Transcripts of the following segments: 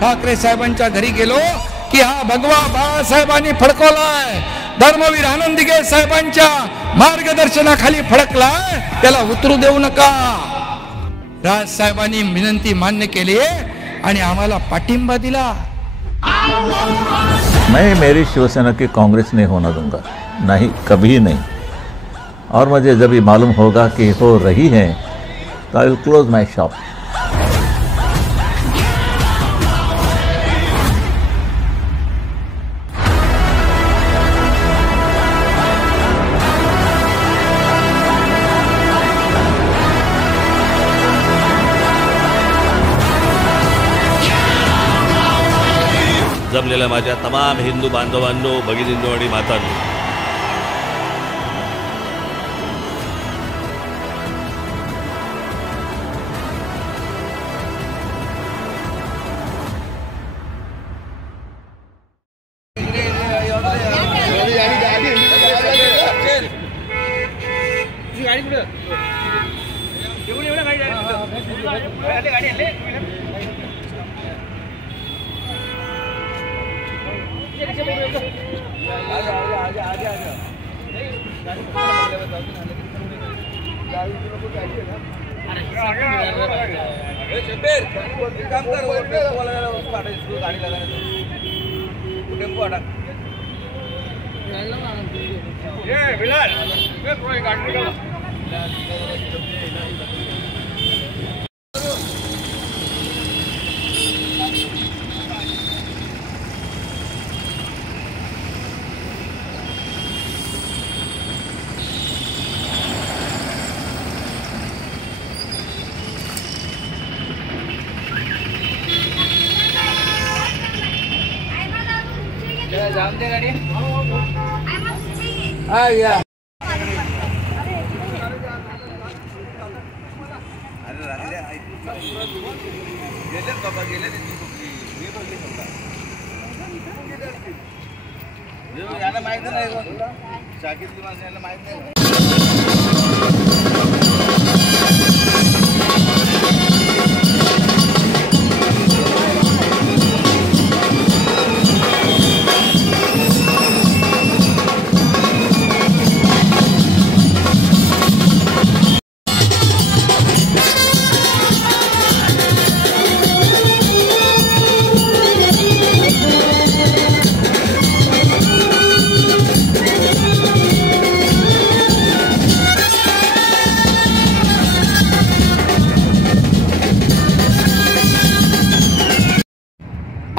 ठाकरे साहेबांच्या घरी गेलो की हा भगवा बाळासाहेबांनी फडकवलाय, धर्मवीर आनंद दिघे साहेबांच्या मार्गदर्शनाखाली फडकलाय, त्याला उतरू देऊ नका. राज साहेबांनी विनंती मान्य केली आणि आम्हाला पाठिंबा दिला. मैं मेरी शिवसेना की कांग्रेस नहीं होना दूंगा, नहीं, कभी नहीं. और मुझे जब ये मालूम होगा कि हो रही है तो I will close my shop. जमलेल्या माझ्या तमाम हिंदू बांधवांनो, भगिनींनो आणि मातांनो,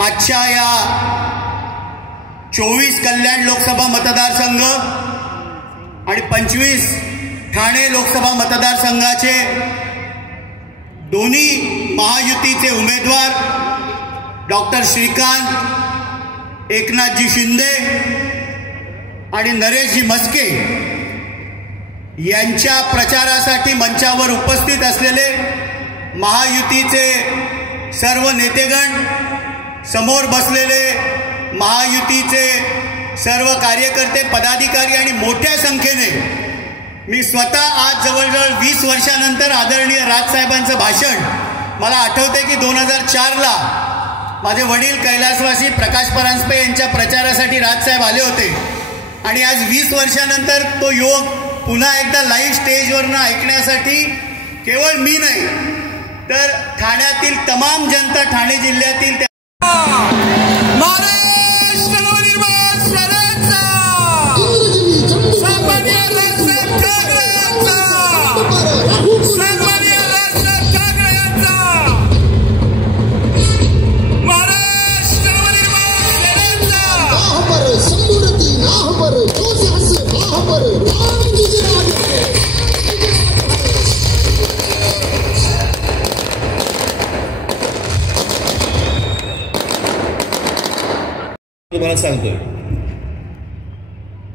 आजच्या या 24 कल्याण लोकसभा मतदारसंघ आणि 25 ठाणे लोकसभा मतदारसंघाचे दोन्ही महायुतीचे उमेदवार डॉक्टर श्रीकांत एकनाथजी शिंदे आणि नरेशजी मस्के यांच्या प्रचारासाठी मंचावर उपस्थित असलेले महायुतीचे सर्व नेतेगण, समोर बसलेले महायुतीचे सर्व कार्यकर्ते, पदाधिकारी आणि मोठ्या संख्येने मी स्वतः आज जवळजवळ 20 वर्षानंतर आदरणीय राजसाहेबांचं भाषण मला आठवते की 2004ला माझे वडील कैलासवासी प्रकाश परांजपे यांच्या प्रचारासाठी राजसाहेब आले होते आणि आज 20 वर्षानंतर तो योग पुन्हा एकदा लाईव्ह स्टेजवरनं ऐकण्यासाठी केवळ मी नाही तर ठाण्यातील तमाम जनता, ठाणे जिल्ह्यातील तुम्हाला सांगतोय,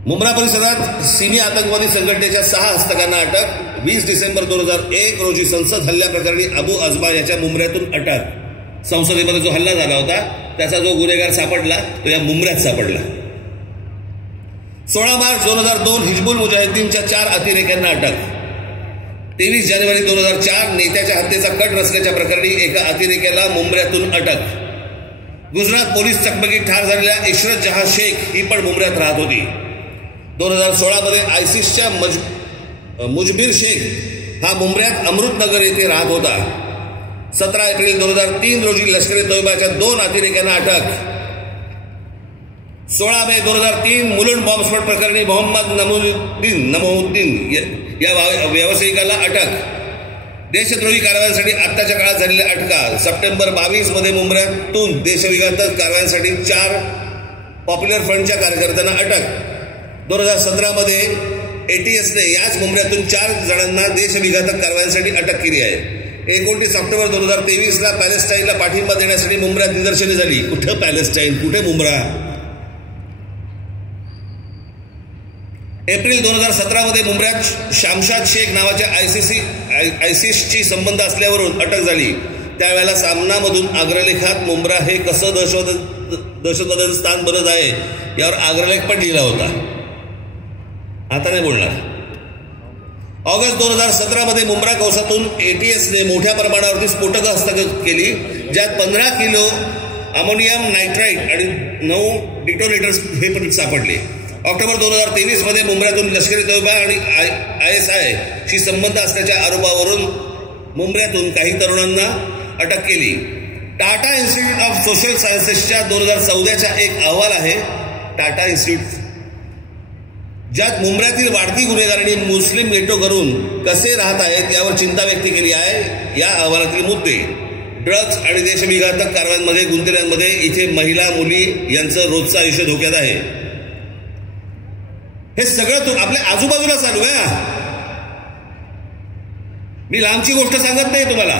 मुंब्रा परिसरात सिमी आतंकवादी संघटनेच्या 6 हस्तकांना अटक. 20 डिसेंबर 2001 रोजी संसद हल्ल्याप्रकरणी अबू अजबा याच्या मुंब्र्यातून अटक. संसदेमध्ये जो हल्ला झाला होता त्याचा जो गुन्हेगार सापडला तो या मुंब्र्यात सापडला. 16 मार्च 2002 हिजबुल मुजाहिद्दीनच्या 4 अतिरेक्यांना अटक. 23 जानेवारी 2004 नेत्याच्या हत्येचा कट रचल्याच्या प्रकरणी एका अतिरेक्याला मुंब्र्यातून अटक. गुजरात पोलीस चकमकीत ठार झालेल्या इशरत जहां शेख ही पण मुंबऱ्यात राहत होती. 2016 मध्ये आयसिसच्या मुजबिर शेख हा मुंबऱ्यात अमृतनगर येथे राहत होता. 17 एप्रिल 2003 रोजी लष्कर-ए तोयबाच्या 2 अतिरेक्यांना अटक. 16 मे 2003 मुलुंड बॉम्बस्फोट प्रकरणी मोहम्मद नमोउद्दीन या व्यावसायिकाला अटक. देशद्रोही कारवायांसाठी आत्ताच्या काळात झालेल्या अटका. सप्टेंबर 22 मध्ये मुंबऱ्यातून देशविघातक कारवायांसाठी 4 पॉप्युलर फ्रंटच्या कार्यकर्त्यांना अटक. 2017 मध्ये ATSने याच मुंबऱ्यातून 4 जणांना देशविघातक कारवायांसाठी अटक केली आहे. 29 ऑक्टोबर 2023ला पॅलेस्टाईनला पाठिंबा देण्यासाठी मुंबऱ्यात निदर्शने झाली. कुठं पॅलेस्टाईन, कुठे मुंब्रा. एप्रिल 2017 मध्ये मुंबऱ्यात शामशाद शेख नावाच्या आयसिसशी संबंध असल्यावरून अटक झाली. त्यावेळेला सामनामधून अग्रलेखात मुंब्रा हे कसं दहशतवाद्याचं स्थान बनत आहे यावर अग्रलेख पण लिहिला होता. आता नाही बोलणार. ऑगस्ट 2017 मध्ये मुंब्रा कौसातून ATSने मोठ्या प्रमाणावरती स्फोटकं हस्तगत केली, ज्यात 15 किलो अमोनियम नायट्राईट आणि 9 डिटोनेटर्स हे पण सापडले. ऑक्टोबर 2023 मध्ये मुंबऱ्यातून लष्कर-ए तोयबा आणि ISI शी संबंध असल्याच्या आरोपावरून मुंबऱ्यातून काही तरुणांना अटक केली. टाटा इन्स्टिट्यूट ऑफ सोशल सायन्सेसच्या 2014च्या एक अहवाल आहे टाटा इन्स्टिट्यूट, ज्यात मुंबऱ्यातील वाढती गुन्हेगारी मुस्लिम गेटो करून कसे राहत आहेत यावर चिंता व्यक्त केली आहे. या अहवालातील मुद्दे ड्रग्ज आणि देशविघातक कारवायांमध्ये गुंतलेल्यांमध्ये इथे महिला मुली यांचं रोजचं आयुष्य धोक्यात आहे. हे सगळं आपल्या आजूबाजूला चालू आहे. मी लांबची गोष्ट सांगत नाही तुम्हाला.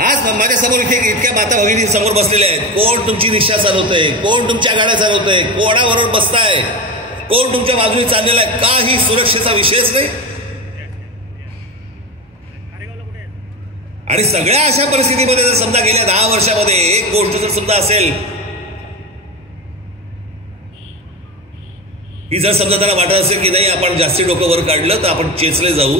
आज माझ्या समोर इतक्या माता भगिनी समोर बसलेल्या आहेत. कोण तुमची रिक्षा चालवतंय, कोण तुमच्या गाड्या चालवतंय, कोणाबरोबर बसताय, कोण तुमच्या बाजूने चाललेला आहे, काही सुरक्षेचा विषयच नाही. आणि सगळ्या अशा परिस्थितीमध्ये जर समजा गेल्या 10 वर्षामध्ये एक गोष्ट जर समजा असेल ही जर समजा त्याला वाटत असेल की नाही आपण जास्ती डोकं वर काढलं तर आपण चेचले जाऊ,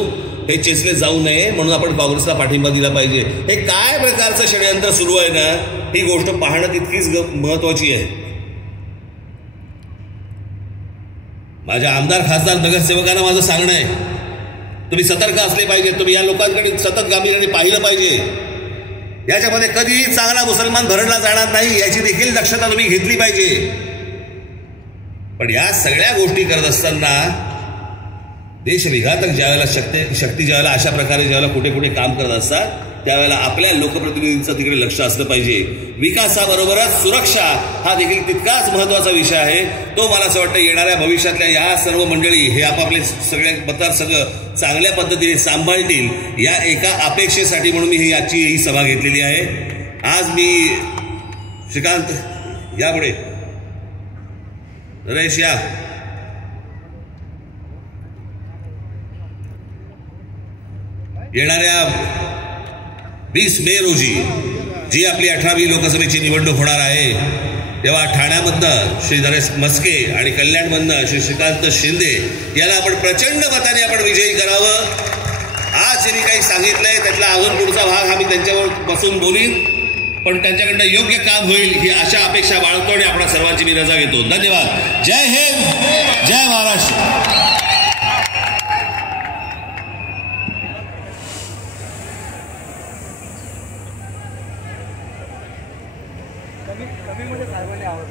हे चेचले जाऊ नये म्हणून आपण काँग्रेसला पाठिंबा दिला पाहिजे. हे काय प्रकारचं षडयंत्र सुरू आहे ना, ही गोष्ट पाहणं तितकीच महत्वाची आहे. माझ्या आमदार खासदार नगरसेवकांना माझं सांगणं आहे, तुम्ही सतर्क असले पाहिजे. तुम्ही या लोकांकडे सतत गांभीर्याने पाहिलं पाहिजे. याच्यामध्ये कधीही चांगला मुसलमान भरडला जाणार नाही याची देखील दक्षता तुम्ही घेतली पाहिजे. पण या सगळ्या गोष्टी करत असताना देशविघातक ज्यावेळेला शक्ती ज्यावेळेला अशा प्रकारे ज्यावेळेला कुठे कुठे काम करत असतात त्यावेळेला आपल्या लोकप्रतिनिधींचं तिकडे लक्ष असलं पाहिजे. विकासाबरोबरच सुरक्षा हा देखील तितकाच महत्वाचा विषय आहे. तो मला असं वाटतं येणाऱ्या भविष्यातल्या या सर्व मंडळी हे आपापले सगळे मतदारसंघ चांगल्या पद्धतीने सांभाळतील या एका अपेक्षेसाठी म्हणून मी याची ही सभा घेतलेली आहे. आज मी श्रीकांत यापुढे नरेश या. येणाऱ्या 20 मे रोजी जी आपली 18वी लोकसभेची निवडणूक होणार आहे तेव्हा ठाण्यामधनं श्री नरेश मस्के आणि कल्याणमधनं श्री श्रीकांत शिंदे याला आपण प्रचंड मताने आपण विजयी करावं. आज जे मी काही सांगितलंय त्यातला अजून पुढचा भाग हा मी त्यांच्यावर बसून बोलीन, पण त्यांच्याकडनं योग्य काम होईल ही अशा अपेक्षा बाळगतो आणि आपल्या सर्वांची मी रजा घेतो. धन्यवाद. जय हिंद, जय महाराष्ट्र. कमी मध्ये साहेबांनी आवाज